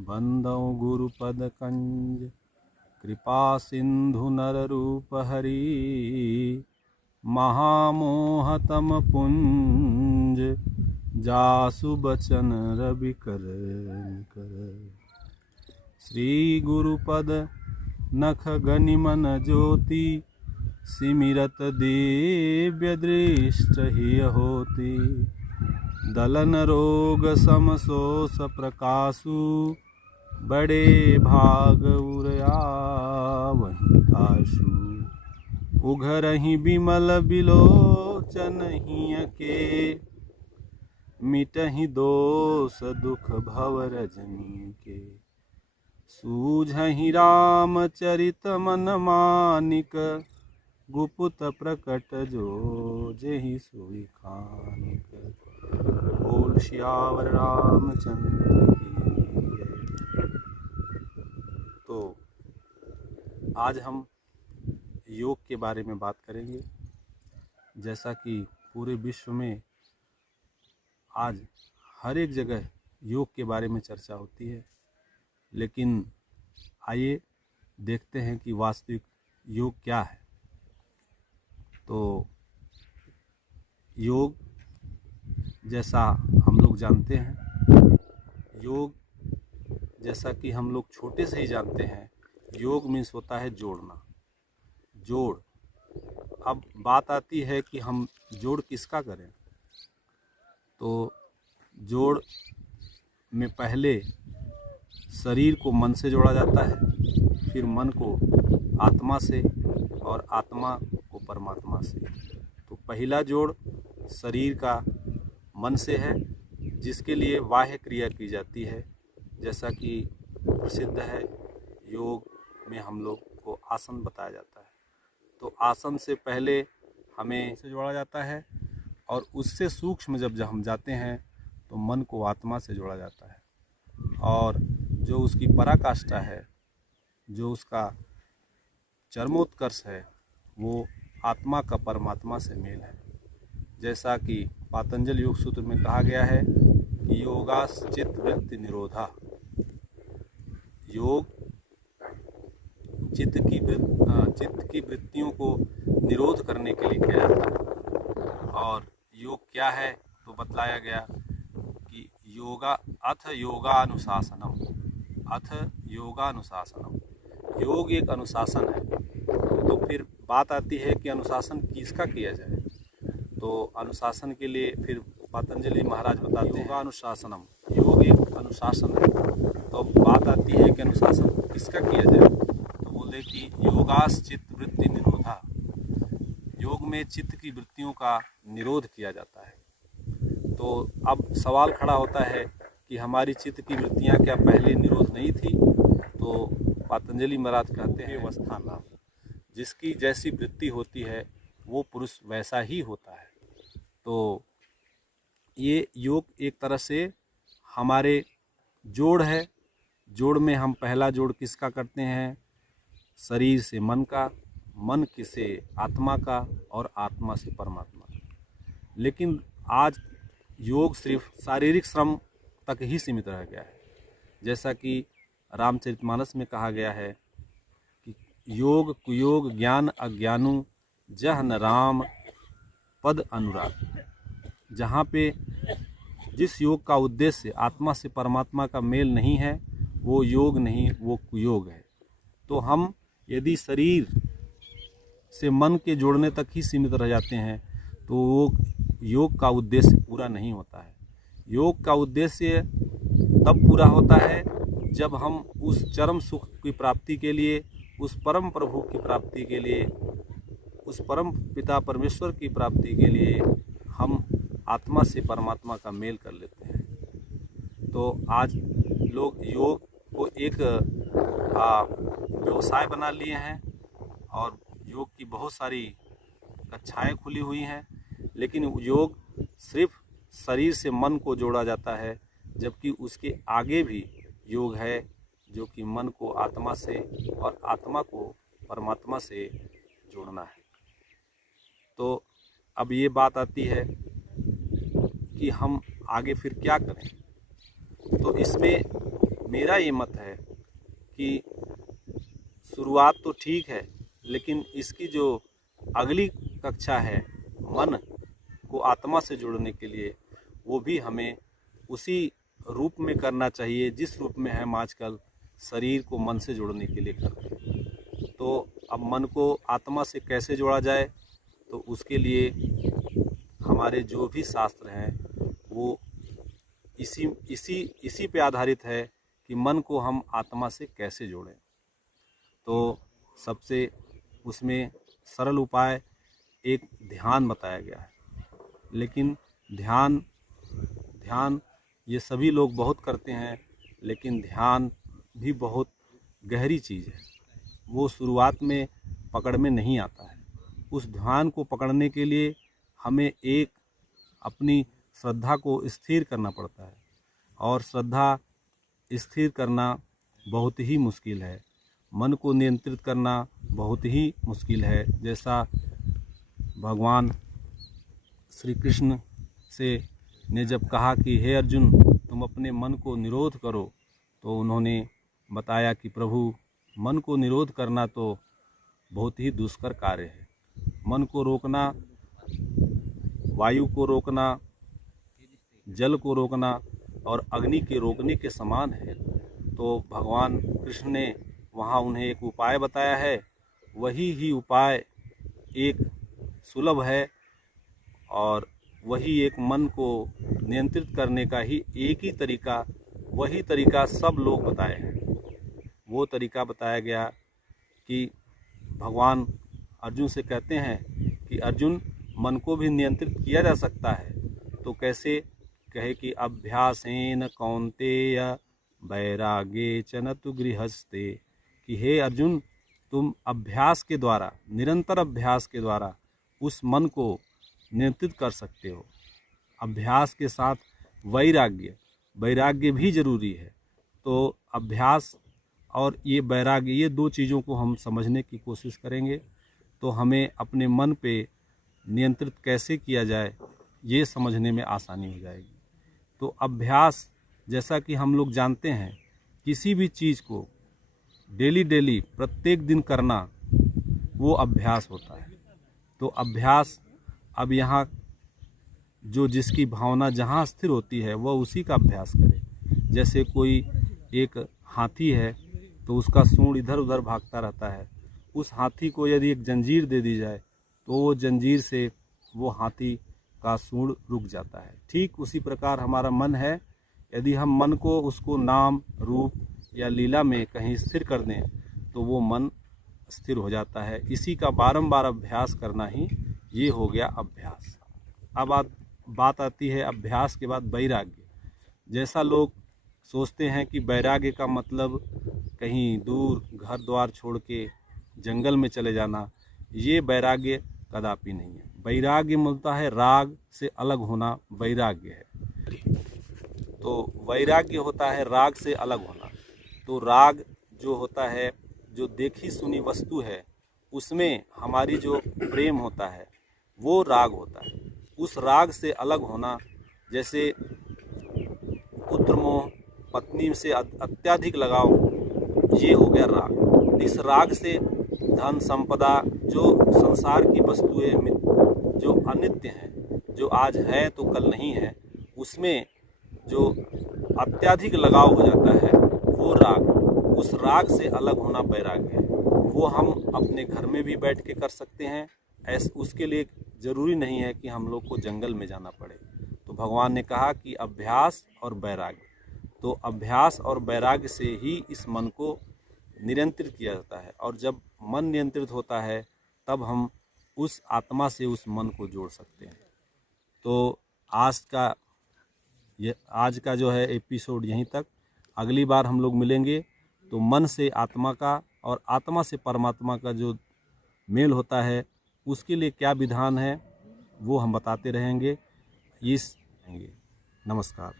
बंदौ गुरुपद कंज कृपा सिंधु नर रूप हरि महामोहतम पुंज जासु बचन रवि कर श्री गुरुपद नख गनिमन ज्योति सिमिरत दिव्य दृष्ट ही होती दलन रोग समसोस प्रकाशु बड़े भाग उरया वहीं ताशु उघरहि बिमल बिलोचन हिय के मिटहि दोष दुख भव रजनी के सूझहि रामचरित मन मानिक गुपुत प्रकट जो जेहि सोई खानिक। बोल सियावर रामचंद्र की जय। तो आज हम योग के बारे में बात करेंगे। जैसा कि पूरे विश्व में आज हर एक जगह योग के बारे में चर्चा होती है, लेकिन आइए देखते हैं कि वास्तविक योग क्या है। तो योग जैसा हम लोग जानते हैं, योग जैसा कि हम लोग छोटे से ही जानते हैं, योग मीन्स होता है जोड़ना, जोड़। अब बात आती है कि हम जोड़ किसका करें। तो जोड़ में पहले शरीर को मन से जोड़ा जाता है, फिर मन को आत्मा से और आत्मा को परमात्मा से। तो पहला जोड़ शरीर का मन से है, जिसके लिए बाह्य क्रिया की जाती है। जैसा कि प्रसिद्ध है, योग में हम लोग को आसन बताया जाता है। तो आसन से पहले हमें से जोड़ा जाता है, और उससे सूक्ष्म जब हम जाते हैं तो मन को आत्मा से जोड़ा जाता है, और जो उसकी पराकाष्ठा है, जो उसका चरमोत्कर्ष है, वो आत्मा का परमात्मा से मेल है। जैसा कि पातंजल योग सूत्र में कहा गया है कि योगास चित्त वृत्ति निरोधा। योग चित्त की वृत्तियों को निरोध करने के लिए किया जाता है। और योग क्या है तो बतलाया गया कि अथ योगानुशासनम, अथ योगानुशासनम। योग एक अनुशासन है। तो फिर बात आती है कि अनुशासन किसका किया जाए। तो अनुशासन के लिए फिर पतंजलि महाराज बताते हैं योगानुशासनम, योग एक अनुशासन है। तो बात आती है कि अनुशासन किसका किया जाए। तो बोले कि योगास चित्त वृत्ति निरोधा, योग में चित्त की वृत्तियों का निरोध किया जाता है। तो अब सवाल खड़ा होता है कि हमारी चित्त की वृत्तियां क्या पहले निरोध नहीं थी। तो पतंजलि महाराज कहते हैं अवस्था नाम, जिसकी जैसी वृत्ति होती है वो पुरुष वैसा ही होता है। तो ये योग एक तरह से हमारे जोड़ है। जोड़ में हम पहला जोड़ किसका करते हैं, शरीर से मन का, मन से आत्मा का, और आत्मा से परमात्मा का। लेकिन आज योग सिर्फ शारीरिक श्रम तक ही सीमित रह गया है। जैसा कि रामचरितमानस में कहा गया है कि योग कुयोग ज्ञान अज्ञानु जह न राम पद अनुराग। जहाँ पे जिस योग का उद्देश्य आत्मा से परमात्मा का मेल नहीं है, वो योग नहीं, वो कुयोग है। तो हम यदि शरीर से मन के जोड़ने तक ही सीमित रह जाते हैं तो वो योग का उद्देश्य पूरा नहीं होता है। योग का उद्देश्य तब पूरा होता है जब हम उस चरम सुख की प्राप्ति के लिए, उस परम प्रभु की प्राप्ति के लिए, उस परम पिता परमेश्वर की प्राप्ति के लिए हम आत्मा से परमात्मा का मेल कर लेते हैं। तो आज लोग योग को एक व्यवसाय बना लिए हैं, और योग की बहुत सारी कक्षाएं खुली हुई हैं। लेकिन योग सिर्फ शरीर से मन को जोड़ा जाता है, जबकि उसके आगे भी योग है जो कि मन को आत्मा से और आत्मा को परमात्मा से जोड़ना है। तो अब ये बात आती है कि हम आगे फिर क्या करें। तो इसमें मेरा ये मत है कि शुरुआत तो ठीक है, लेकिन इसकी जो अगली कक्षा है मन को आत्मा से जोड़ने के लिए, वो भी हमें उसी रूप में करना चाहिए जिस रूप में हम आजकल शरीर को मन से जोड़ने के लिए कर रहे हैं। तो अब मन को आत्मा से कैसे जोड़ा जाए, तो उसके लिए हमारे जो भी शास्त्र हैं वो इसी पे आधारित है कि मन को हम आत्मा से कैसे जोड़ें। तो सबसे उसमें सरल उपाय एक ध्यान बताया गया है। लेकिन ध्यान ये सभी लोग बहुत करते हैं, लेकिन ध्यान भी बहुत गहरी चीज़ है। वो शुरुआत में पकड़ में नहीं आता है। उस ध्यान को पकड़ने के लिए हमें एक अपनी श्रद्धा को स्थिर करना पड़ता है, और श्रद्धा स्थिर करना बहुत ही मुश्किल है। मन को नियंत्रित करना बहुत ही मुश्किल है। जैसा भगवान श्री कृष्ण से ने जब कहा कि हे अर्जुन, तुम अपने मन को निरोध करो, तो उन्होंने बताया कि प्रभु, मन को निरोध करना तो बहुत ही दुष्कर कार्य है। मन को रोकना वायु को रोकना, जल को रोकना और अग्नि के रोकने के समान है। तो भगवान कृष्ण ने वहाँ उन्हें एक उपाय बताया है। वही उपाय एक सुलभ है, और वही एक मन को नियंत्रित करने का ही एक ही तरीका, वही तरीका सब लोग बताए हैं। वो तरीका बताया गया कि भगवान अर्जुन से कहते हैं कि अर्जुन, मन को भी नियंत्रित किया जा सकता है। तो कैसे? कहे कि अभ्यासेन कौन्तेय वैराग्ये च न तु गृहस्थे, कि हे अर्जुन, तुम अभ्यास के द्वारा, निरंतर अभ्यास के द्वारा उस मन को नियंत्रित कर सकते हो। अभ्यास के साथ वैराग्य भी जरूरी है। तो अभ्यास और ये वैराग्य, ये दो चीज़ों को हम समझने की कोशिश करेंगे तो हमें अपने मन पे नियंत्रित कैसे किया जाए ये समझने में आसानी हो जाएगी। तो अभ्यास, जैसा कि हम लोग जानते हैं, किसी भी चीज़ को डेली प्रत्येक दिन करना वो अभ्यास होता है। तो अभ्यास, अब यहाँ जो जिसकी भावना जहाँ स्थिर होती है वह उसी का अभ्यास करे। जैसे कोई एक हाथी है तो उसका सूंड इधर उधर भागता रहता है। उस हाथी को यदि एक जंजीर दे दी जाए तो वो जंजीर से वो हाथी का सूंड रुक जाता है। ठीक उसी प्रकार हमारा मन है। यदि हम मन को उसको नाम, रूप या लीला में कहीं स्थिर कर दें तो वो मन स्थिर हो जाता है। इसी का बारंबार अभ्यास करना ही ये हो गया अभ्यास। अब बात आती है अभ्यास के बाद वैराग्य। जैसा लोग सोचते हैं कि वैराग्य का मतलब कहीं दूर घर द्वार छोड़ के जंगल में चले जाना, ये वैराग्य कदापि नहीं है। वैराग्य मिलता है राग से अलग होना, वैराग्य है। तो वैराग्य होता है राग से अलग होना। तो राग जो होता है, जो देखी सुनी वस्तु है, उसमें हमारी जो प्रेम होता है वो राग होता है। उस राग से अलग होना, जैसे पुत्र मोह, पत्नी से अत्यधिक लगाव, ये हो गया राग। इस राग से धन संपदा, जो संसार की वस्तुएं जो अनित्य हैं, जो आज है तो कल नहीं है, उसमें जो अत्यधिक लगाव हो जाता है वो राग। उस राग से अलग होना वैराग्य है। वो हम अपने घर में भी बैठ के कर सकते हैं। उसके लिए ज़रूरी नहीं है कि हम लोग को जंगल में जाना पड़े। तो भगवान ने कहा कि अभ्यास और वैराग्य। तो अभ्यास और वैराग्य से ही इस मन को नियंत्रित किया जाता है। और जब मन नियंत्रित होता है तब हम उस आत्मा से उस मन को जोड़ सकते हैं। तो आज का जो है एपिसोड यहीं तक। अगली बार हम लोग मिलेंगे तो मन से आत्मा का और आत्मा से परमात्मा का जो मेल होता है उसके लिए क्या विधान है वो हम बताते रहेंगे। नमस्कार।